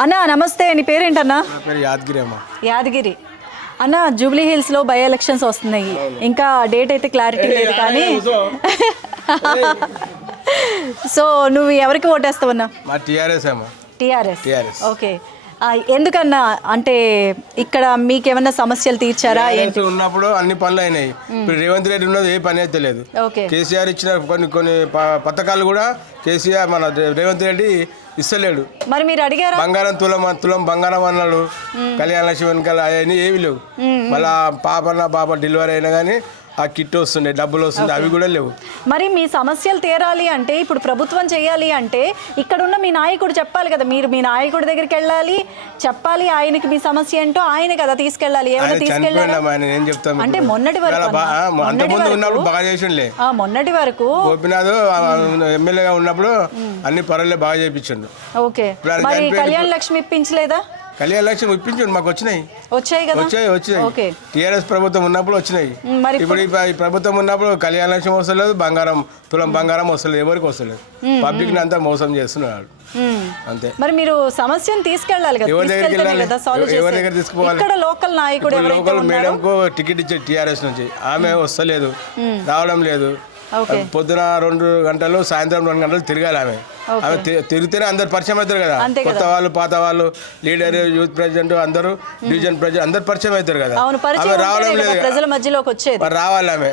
అన్న నమస్తే నీ పేరేంటన్నా? పేరు యాదగిరి అమ్మ. యాదగిరి. అన్న జూబ్లీ హిల్స్లో బై ఎలక్షన్స్ వస్తున్నాయి. ఇంకా డేట్ అయితే క్లారిటీ లేదు కానీ. సో నువ్వు ఎవరికి ఓటేస్తావన్నా? టీఆర్ఎస్ అమ్మ. టిఆర్ఎస్. ఓకే. ఎందుకన్నా? అంటే ఇక్కడ మీకేమన్నా సమస్యలు తీర్చారా? టీఆర్ఎస్ ఉన్నప్పుడు అన్ని పనులు అయినాయి. ఇప్పుడు రేవంత్ రెడ్డి ఉన్నది ఏ పని అయితే లేదు. కేసీఆర్ ఇచ్చిన కొన్ని కొన్ని పథకాలు కూడా కేసీఆర్ మన రేవంత్ రెడ్డి ఇస్తలేడు. మరి మీరు అడిగారా? బంగారం తులం తులం బంగారం అన్నాడు. కళ్యాణ లక్ష్మి వెనకాల అవన్నీ ఏవి లేవు. మళ్ళా పాప నా పాప డెలివరీ అయినా కానీ ఆ కిట్ వస్తుండే డబ్బులు వస్తుండే అవి కూడా లేవు మరి మీ సమస్యలు తీరాలి అంటే ఇప్పుడు ప్రభుత్వం చేయాలి అంటే ఇక్కడ ఉన్న మీ నాయకుడు చెప్పాలి కదా మీరు మీ నాయకుడి దగ్గరికి వెళ్ళాలి చెప్పాలి ఆయనకి మీ సమస్య ఏంటో ఆయన కదా తీసుకెళ్ళాలి ఏమైనా ఆయన తీసుకెళ్ళారా చనిపోయినాం ఆయన ఏం చెప్తాం అంటే? మొన్నటి వరకు బా- అన్నా? మొన్నటి అంతకుముందు వరకు? బాగా చేసిండే ఆ, మొన్నటి వరకు గోపినాథ్ ఎమ్మెల్యేగా ఉన్నప్పుడు అన్ని పనులే బాగా చేయించండు ఓకే ఇప్పుడు ఆయన మరి. కళ్యాణ లక్ష్మి ఇప్పించలేదా కళ్యాణ లక్ష్యం ఇప్పించండి మాకు వచ్చినాయి. వచ్చాయి కదా? వచ్చాయి వచ్చినాయి ఓకే. టీఆర్ఎస్ ప్రభుత్వం ఉన్నప్పుడు వచ్చినాయి. ఇప్పుడు ఈ ప్ర- ఈ ప్రభుత్వం ఉన్నప్పుడు కళ్యాణ లక్ష్యం వస్తలేదు బంగారం తులం బంగారం వస్తలేదు ఎవరికి వస్తలేదు. పబ్లిక్ అంతా మోసం చేస్తున్నాడు మ్మ్. అంతే. మరి మీరు సమస్యను తీసుకెళ్ళాలి కదా? ఎవరి దగ్గరికి ఎవరి. దగ్గర తీసుకుపోవాలి? ఇక్కడ లోకల్ నాయకుడు లోకల్ మేడంకు టికెట్ ఇచ్చే టీఆర్ఎస్ నుంచి. ఆమె వస్తలేదు రావడం లేదు. పొద్దున రెండు గంటలు సాయంత్రం రెండు గంటలు తిరగాలి ఆమె. ఆమె తిరిగితేనే అందరు పరిచయం అవుతారు కదా. కొత్త వాళ్ళు పాత వాళ్ళు లీడర్ యూత్ ప్రెసిడెంట్ అందరూ డివిజన్ ప్రెసిడెంట్ అందరు పరిచయం అవుతారు కదా. ఆమె రావడం లేదు ప్రజల మధ్యలోకి వచ్చేది. రావాలి ఆమె.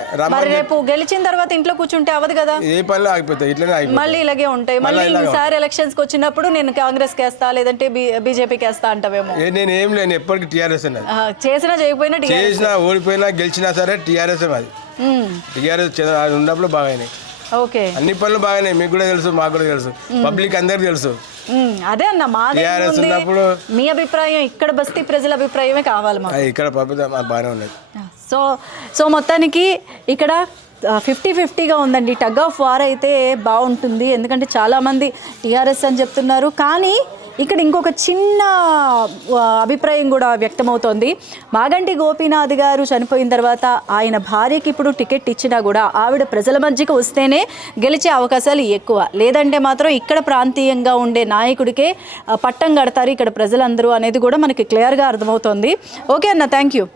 రేపు గెలిచిన తర్వాత ఇంట్లో కూర్చుంటే అవ్వదు కదా? ఏ పనిలో ఆగిపోతాయి ఇట్లనే ఆగిపోతాయి మళ్ళీ ఇలాగే ఉంటాయి. మళ్ళీ ఈసారి ఎలక్షన్స్కి వచ్చినప్పుడు నేను కాంగ్రెస్కి వేస్తా లేదంటే బీజేపీకి వేస్తా అంటావేమో. నేను ఏం లేను ఎప్పటికీ టీఆర్ఎస్ చేసినా చేయకపోయినా చేసినా ఓడిపోయినా గెలిచినా సరే టీఆర్ఎస్ అది టీఆర్ఎస్ ఉన్నప్పుడు బాగానే ఓకే. అన్ని పనులు బాగానే మీకు కూడా తెలుసు మాకు కూడా తెలుసు. పబ్లిక్ అందరికి తెలుసు. అదే అన్న మా TRS ఉన్నప్పుడు మీ అభిప్రాయం ఇక్కడ బస్తీ ప్రజల అభిప్రాయమే కావాలి మాకు. అది ఇక్కడ బాగానే ఉన్నది. సో సో మొత్తానికి ఇక్కడ ఫిఫ్టీ ఫిఫ్టీగా ఉందండి. టగ్ ఆఫ్ వార్ అయితే బాగుంటుంది. ఎందుకంటే చాలామంది టీఆర్ఎస్ అని చెప్తున్నారు. కానీ ఇక్కడ ఇంకొక చిన్న అభిప్రాయం కూడా వ్యక్తమవుతోంది. మాగంటి గోపీనాథ్ గారు చనిపోయిన తర్వాత ఆయన భార్యకి ఇప్పుడు టికెట్ ఇచ్చినా కూడా ఆవిడ ప్రజల మధ్యకి వస్తేనే గెలిచే అవకాశాలు ఎక్కువ. లేదంటే మాత్రం ఇక్కడ ప్రాంతీయంగా ఉండే నాయకుడికే పట్టం కడతారు ఇక్కడ ప్రజలందరూ అనేది కూడా మనకి క్లియర్గా అర్థమవుతోంది. ఓకే అన్న థ్యాంక్ యూ